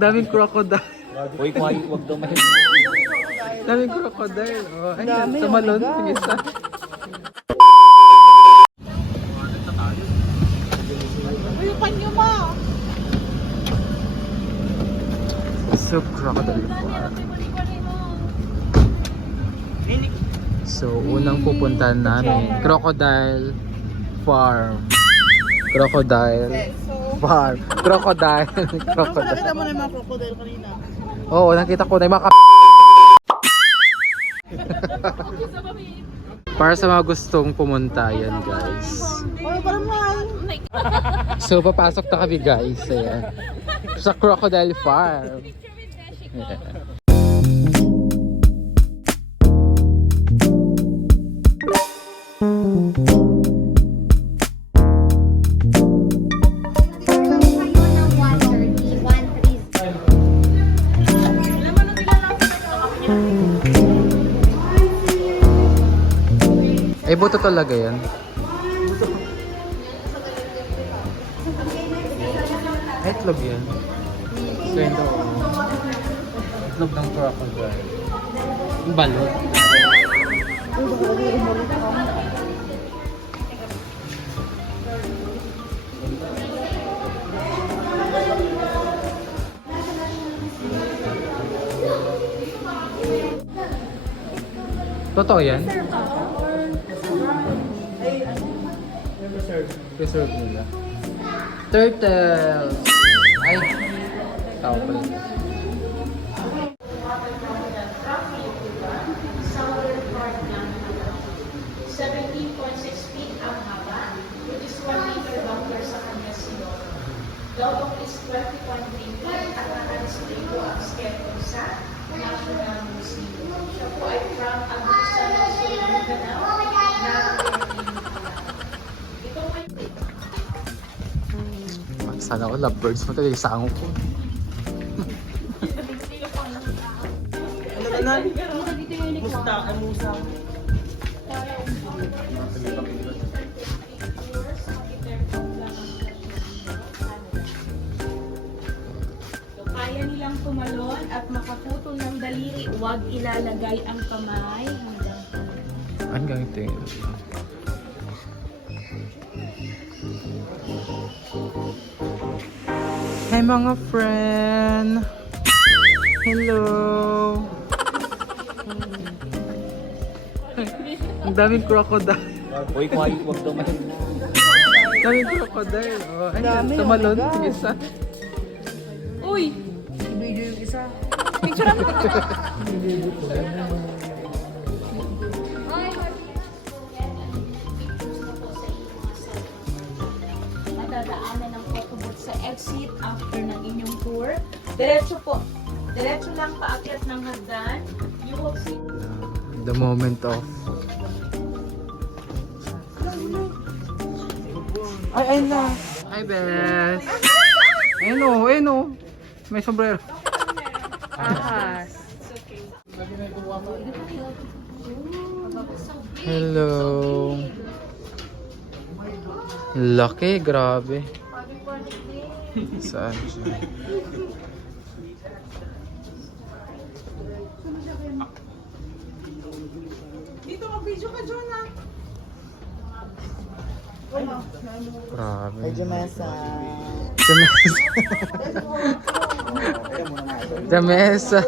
daming crocodile. Uy, huwag daw mahal. Daming crocodile. Oh, ay, Dami, tumalon. oh my Yung God. isa. Uy, yung panyo mo! So, crocodile farm. So, unang pupuntahan namin, crocodile farm. Crocodile farm. Crocodile. Crocodile. Nakita mo na yung mga crocodile kanina. Oo, nakita ko na yung mga Para sa mga gustong pumunta yan, guys. Oh, parang mahal. So, papasok na kami, guys. Ayan. Sa crocodile farm. Yeah. Eh, buto talaga yan. Itlog yan. So, yun daw. Itlog ng crocodile. Yung balot. Totoo yan? Preserve nila. Turtles! Ay! Tao pala. Lobok is 20.3 feet at naka-display po ang schedule sa National Museum. Siya po ay from Agusan, Mindanao na ito po Sana ako lovebirds mo talaga sa ko. Musta, musa. kaya nilang tumalon at makaputol ng daliri. Huwag ilalagay ang kamay hanggang Hanggang ito yun. Hi mga friend! Hello! Ang daming crocodile. Uy, huwag daw mahal. Daming crocodile. Oh, ay, Dami, tumalon. oh my God. Yung isa. Uy! I-video yung isa. Madadaanan ng photobooth sa exit after ng inyong tour. Diretso po. Diretso lang paakyat ng hagdan. You will see. The moment of... Ay na. Hi, Beth! Ayun o, ayun o. May sombrero. Ahas. Hello. Laki, grabe. Saan siya? Dito mag-video ka, Jonah. Grabe. Medyo mesa. Jamesa.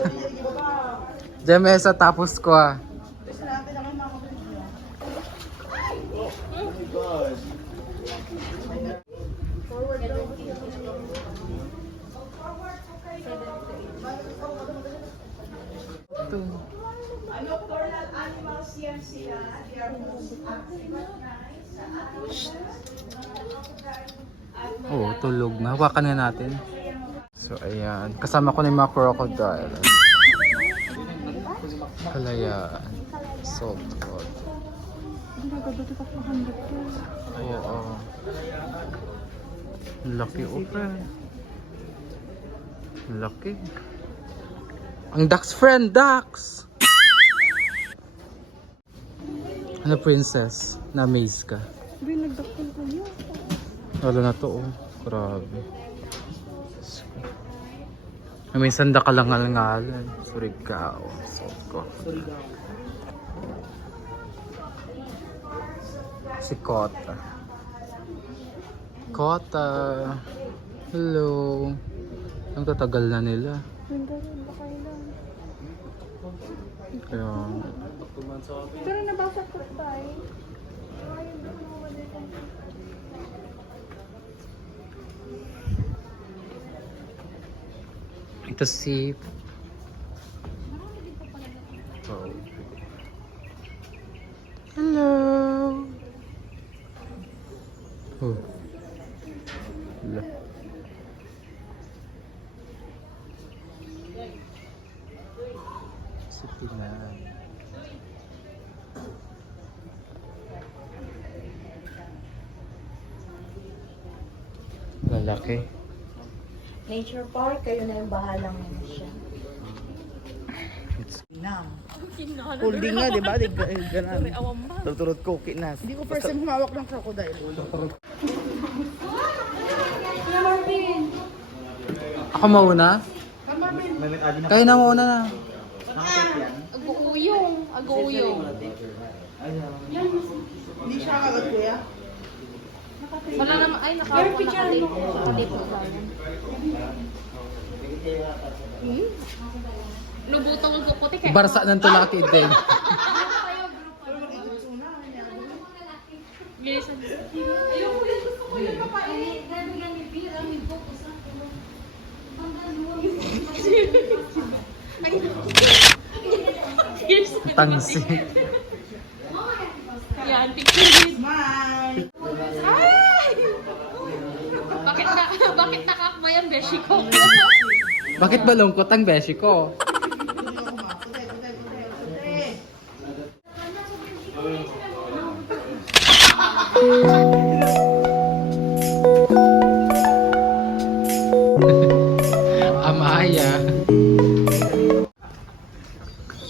Jamesa tapos ko ah. Nocturnal animals yan sila. They are most active at night. Sa Oh, tulog na. Hawakan na natin. So, ayan. Kasama ko na yung mga crocodile. Kalayaan. Salt cod. Oo. Laki, friend. Laki. Ang duck's friend, ducks! Ano, princess? Na-amaze ka? Sabi, nagdaktal kayo. Wala na to, oh. Grabe. May sanda kalangal-ngalan. Surigao. Soko. Si Kota. Kota. Hello. Ang tatagal na nila. Kaya... Pero nabasa ko tayo. Ito si... Oh. Hello. Oh. Hello. City na. Lalaki. Nature Park, kayo na yung bahalang siya. Holding nga, di ba? Ganun. Turturot ko, kinas. Hindi ko first time humawak ng crocodile. Ako mauna? Kayo na mauna na.Ag-uuyong.Ag-uuyong. Hindi siya agad, kuya. Wala naman, ay nakawak na nakadate po. Nakadate po ba yan? Lubutong ang kuputi kayo. Barsa ng tulaki din. Bilisan. Tangsi. Yan, picture this. Smile! Bakit nakakmay ang beshi ko? Bakit malungkot ang beshi ko? Amaya.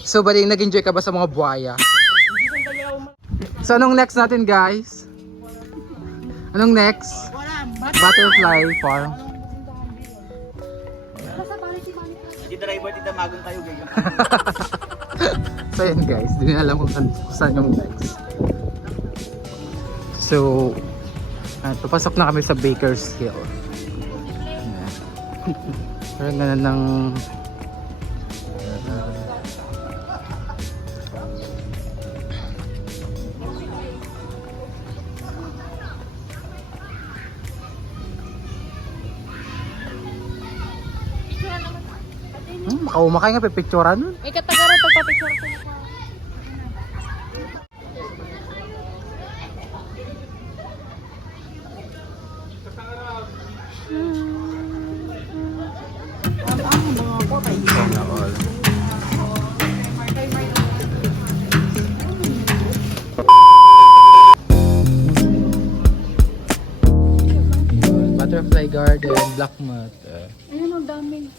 So, bali, nag-enjoy ka ba sa mga buhaya? So, anong next natin, guys? Anong next? Butterfly farm. Di driver, di damagon tayo, ganyan. So, yun guys. Hindi na alam kung saan yung next. So, papasok na kami sa Baker's Hill. Ayan. Parang ganun ng... Makaumakay nga, pipicturan nun. May katagaran, pagpapicture ko na. Sana all. Butterfly Garden, Black Mat. Ayun, ang dami.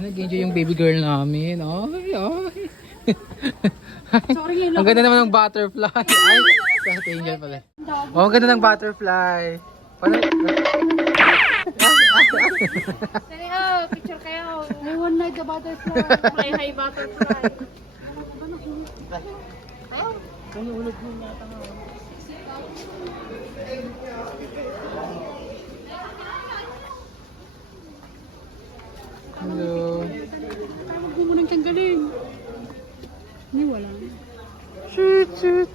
Nag-enjoy yung baby girl namin. Ay, ay. Sorry, yun Ang ganda naman ng butterfly. Ay, sa angel pala. Oh, ang ganda ng butterfly. Parang... Sorry, picture kayo. I one night the butterfly. Hi, butterfly. Hello. Huwag mo munang tanggalin. Hindi, wala. Shoot, shoot.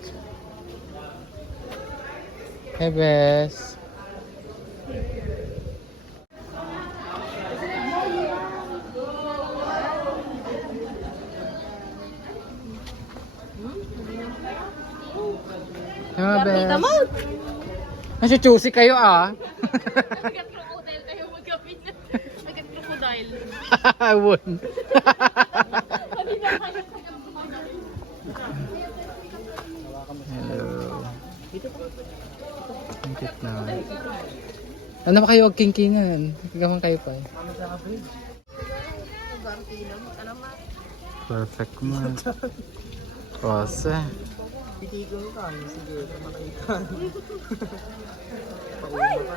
Hey, Bes. Hey, Bes. Nasi-choosy kayo ah. Nag-crocodile kayo magabi na. Nag-crocodile. I won. Hello. Ang cute na. Ano ba kayo wag king-kingan? Gaman kayo pa. Perfect man. Kose. Pitikon ka. Sige, pamatay ka. Pauma ka.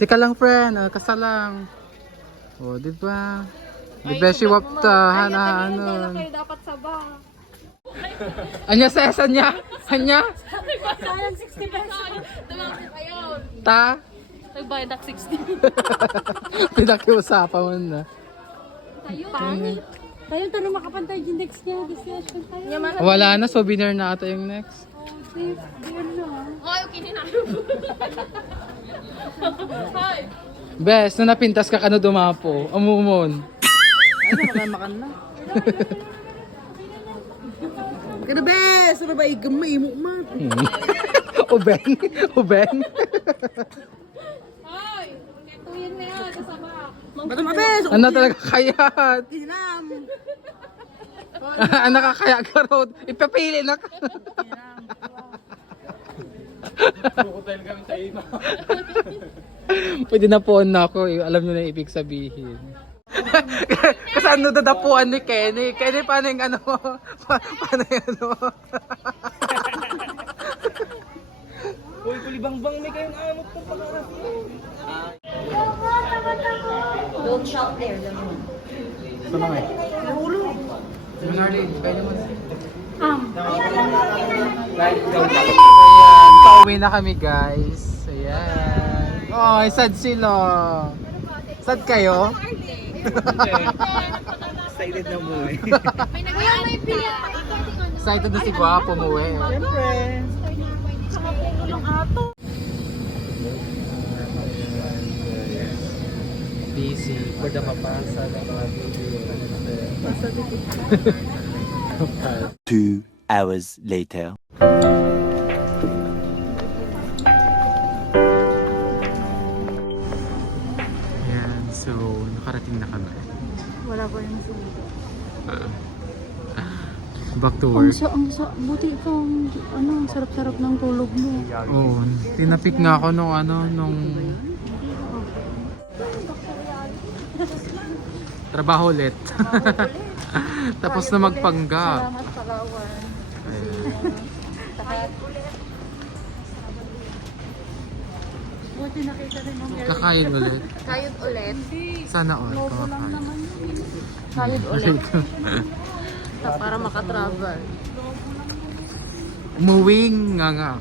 Tika lang friend, kasal lang. O, di ba? Di ba si Wapta, hana ano. Kayo dapat sabah. Anya sa anya? Anya? Sayang 60 pesos. Dalawang ko kayo. Ta? Nagbayad ako 60. Pinakiusapan mo na. Tayo. Tayo tanong makapantay yung next niya. Destination tayo. Wala na, souvenir na ata yung next. Di ano na. Oh, okay na. Hi. Bes, nung napintas ka kano dumapo, amumon. Ano ka makan na? Kada bes, ano ba igamay mo man? Uben? Uben? Hi. Tuyin na yan. Kasama. Bato mabes! Ano talaga kayat? Tinam! Ano ka kaya ka road? Ipapili na ka. Pwede na po na ako. Alam nyo na yung ibig sabihin. Kasi ano dadapuan ni Kenny? Kenny, paano yung ano? Paano yung ano? Uy, kulibangbang may kayong amot po pag-arap mo. Don't shop there, naman. Nahulog. Manarlin, pwede mo na. Pauwi na kami guys. Ayan. Oh, sad sila. Sad kayo? Excited na mo eh. May pila. Excited na si Guapo umuwi. Siyempre. Busy. Pwede mapasa na mga video. 2 hours later. Ayan, so nakarating na kami. Wala pa yung sumunod. Back to work. Buti ikaw, ang sarap-sarap ng tulog mo. Oo, tinapik nga ako nung ano, nung trabaho ulit. Tapos na magpanggap. Salamat Palawan. Buti nakita rin ng Kakain ulit. Kayod ulit. Sana all kumakain. naman yun. Kayod ulit. Para makatravel. Umuwing nga.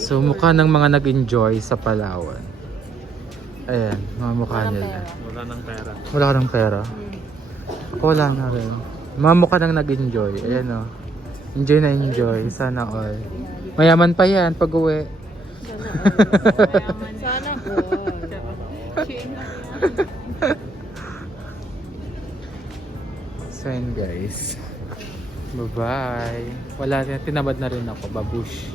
So mukha ng mga nag-enjoy sa Palawan. Ayan, mga mukha nila. Wala nang pera. Wala ka ng pera? Ako wala na rin. Mga mukha nang nag-enjoy. Ayan o. Enjoy na enjoy. Sana all. Mayaman pa yan pag uwi. Sana all. So yun guys. Bye-bye. Wala na. Tinamad na rin ako. Babush.